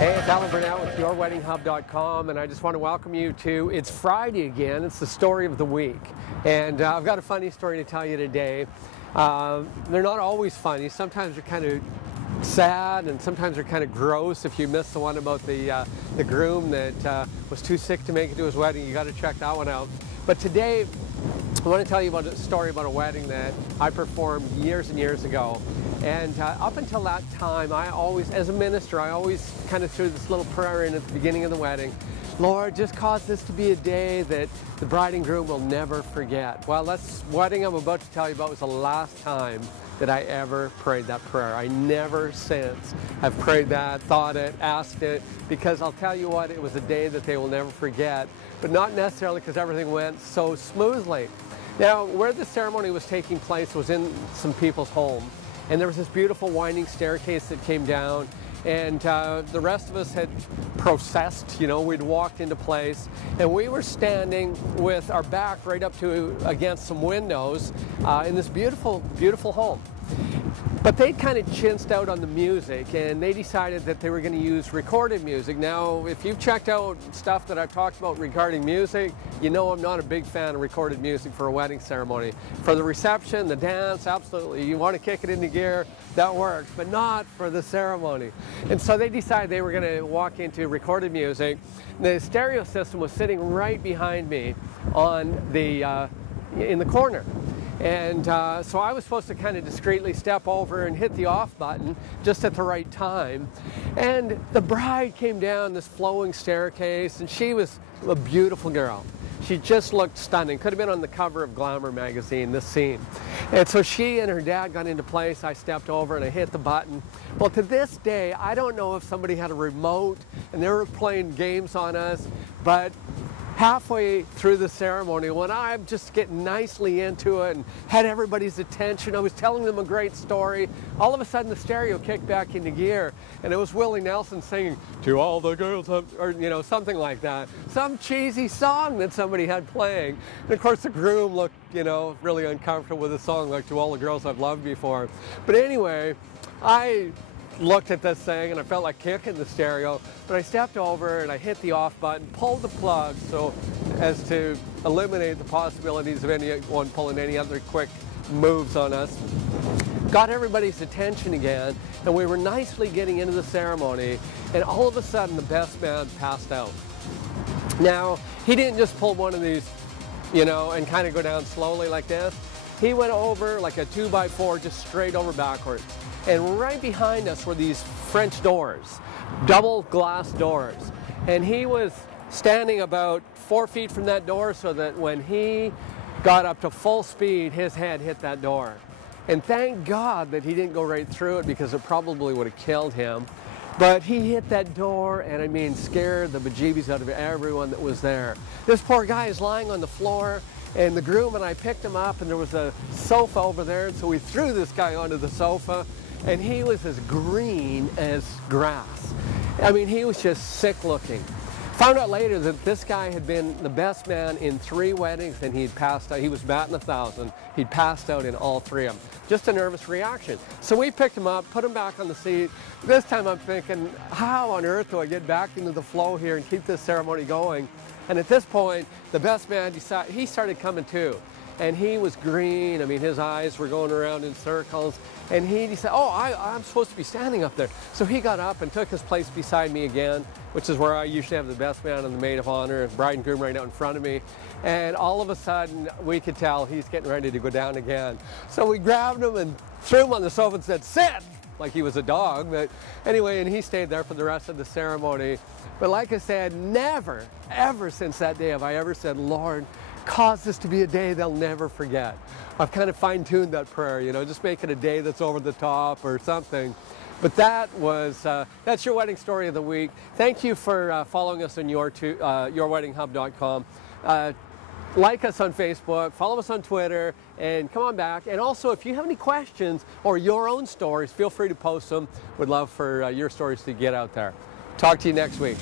Hey, it's Alan Burnett with yourweddinghub.com, and I just want to welcome you to, it's Friday again, it's the story of the week. And I've got a funny story to tell you today. They're not always funny, sometimes they're kind of sad and sometimes they're kind of gross. If you missed the one about the groom that was too sick to make it to his wedding, you got to check that one out. But today, I want to tell you about a story about a wedding that I performed years and years ago. And up until that time, I always, as a minister, I always kind of threw this little prayer in at the beginning of the wedding. Lord, just cause this to be a day that the bride and groom will never forget. Well, this wedding I'm about to tell you about was the last time that I ever prayed that prayer. I never since have prayed that, thought it, asked it, because I'll tell you what, it was a day that they will never forget, but not necessarily because everything went so smoothly. Now, where the ceremony was taking place was in some people's home. And there was this beautiful winding staircase that came down, and the rest of us had processed, you know, we'd walked into place, and we were standing with our back right up to against some windows in this beautiful, beautiful home. But they kind of chinsed out on the music, and they decided that they were going to use recorded music. Now, if you've checked out stuff that I've talked about regarding music, you know I'm not a big fan of recorded music for a wedding ceremony. For the reception, the dance, absolutely. You want to kick it into gear, that works, but not for the ceremony. And so they decided they were going to walk into recorded music. The stereo system was sitting right behind me on the in the corner. And so I was supposed to kind of discreetly step over and hit the off button just at the right time. And the bride came down this flowing staircase, and she was a beautiful girl. She just looked stunning. Could have been on the cover of Glamour magazine, this scene. And so she and her dad got into place. I stepped over and I hit the button. Well, to this day, I don't know if somebody had a remote and they were playing games on us, but halfway through the ceremony, when I'm just getting nicely into it and had everybody's attention, I was telling them a great story, all of a sudden the stereo kicked back into gear, and it was Willie Nelson singing, "To all the girls," or you know, something like that. Some cheesy song that somebody had playing. And of course the groom looked, you know, really uncomfortable with a song like "To All the Girls I've Loved Before." But anyway, I looked at this thing and I felt like kicking the stereo, but I stepped over and I hit the off button, pulled the plug so as to eliminate the possibilities of anyone pulling any other quick moves on us. Got everybody's attention again, and we were nicely getting into the ceremony, and all of a sudden the best man passed out. Now, he didn't just pull one of these, you know, and kind of go down slowly like this. He went over like a 2x4, just straight over backwards. And right behind us were these French doors, double glass doors. And he was standing about 4 feet from that door so that when he got up to full speed, his head hit that door. And thank God that he didn't go right through it, because it probably would have killed him. But he hit that door and, I mean, scared the bejeebies out of everyone that was there. This poor guy is lying on the floor, and the groom and I picked him up, and there was a sofa over there, and so we threw this guy onto the sofa. And he was as green as grass. I mean, he was just sick looking. Found out later that this guy had been the best man in 3 weddings, and he'd passed out. He was batting 1,000. He'd passed out in all 3 of them. Just a nervous reaction. So we picked him up, put him back on the seat. This time I'm thinking, how on earth do I get back into the flow here and keep this ceremony going? And at this point, the best man decided, he started coming too. And he was green. I mean, his eyes were going around in circles. And he decided, oh, I'm supposed to be standing up there. So he got up and took his place beside me again, which is where I usually have the best man and the maid of honor and bride and groom right out in front of me. And all of a sudden, we could tell he's getting ready to go down again. So we grabbed him and threw him on the sofa and said, "Sit!" like he was a dog. But anyway, and he stayed there for the rest of the ceremony. But like I said, never, ever since that day have I ever said, "Lord, cause this to be a day they'll never forget." I've kind of fine-tuned that prayer, you know, just make it a day that's over the top or something. But that was, that's your wedding story of the week. Thank you for following us on yourweddinghub.com. Like us on Facebook, follow us on Twitter, and come on back. And also, if you have any questions or your own stories, feel free to post them. We'd love for your stories to get out there. Talk to you next week.